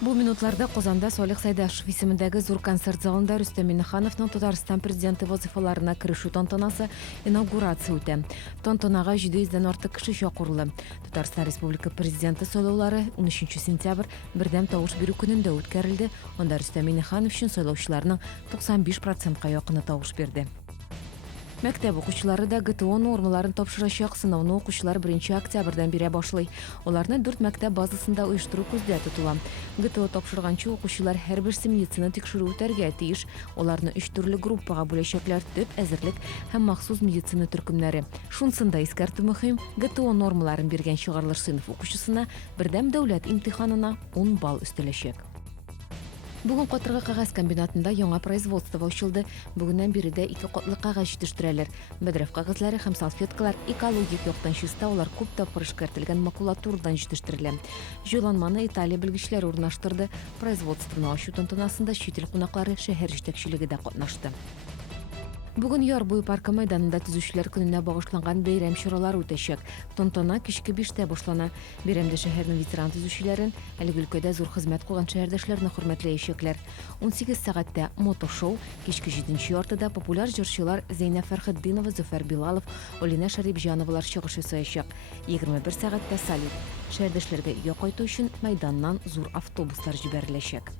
Бу минутларда Козанда Солих Сайдашев исемендәге зур концерт залында Рөстәм Миңнехановның Татарстан президенты вазифаларына кирешү тантанасы инаугурация үтә. Тантанага 700-дән артык кеше чакырылды. Татарстан Республика президенты сайлаулары 13 сентябрь бердәм тавыш бирү көнендә үткәрелде. Анда Рөстәм Миңнеханов өчен сайлаучыларның 95%-ка якыны тавыш бирде. Мәктәп укучылары да ГТО нормаларын тапшырачак. Сынауны укучылар 1 октябрьдән бирә башлый. Аларны 4 мәктәп базасында оештыру күздә тотыла. ГТО тапшырганчы укучылар һәрберсе медицина тикшерү үтәргә тиеш. Аларны 3 төрле группага бүләчәкләр: төп, әзерлек һәм махсус медицина төркемнәре. Шунсында искәртү мөһим: ГТО нормаларын биргән чыгарылыш сыйныф укучысына бердәм дәүләт имтиханына 10 балл өстәләчәк. Бүген Катырга кагаз комбинатында яңа производство ачылды. Бүгеннән бире дә 2 катлы кагаз җитештерәләр. Бәдрәф кагазлары һәм салфеткалар экологик яктан чиста, алар күп тапкыр эшкәртелгән макулатурадан җитештерелә. Җыеланманы Италия белгечләре урнаштырды. Производствоны ачу тантанасында чит ил кунаклары, шәһәр җитәкчелеге дә катнашты. Бүген Яр буе паркы мәйданында Төзүчеләр көненә багышланган бәйрәм чаралары үтәчәк. Тантана кичке 5-тә башлана. Бәйрәмдә шәһәрнең ветеран төзүчеләрен, әлеге өлкәдә зур хезмәт кылган шәһәрдәшләрне хөрмәтләячәкләр. 18 сәгатьтә мотошоу, кичке 7-нче яртыда популяр җырчылар Зәйнәп Фәрхетдинова, Зөфәр Билалов, Алина Шарипҗановалар чыгыш ясаячак. 21 сәгатьтә салют. Шәһәрдәшләргә өйгә кайту өчен мәйданнан зур автобуслар җибәреләчәк.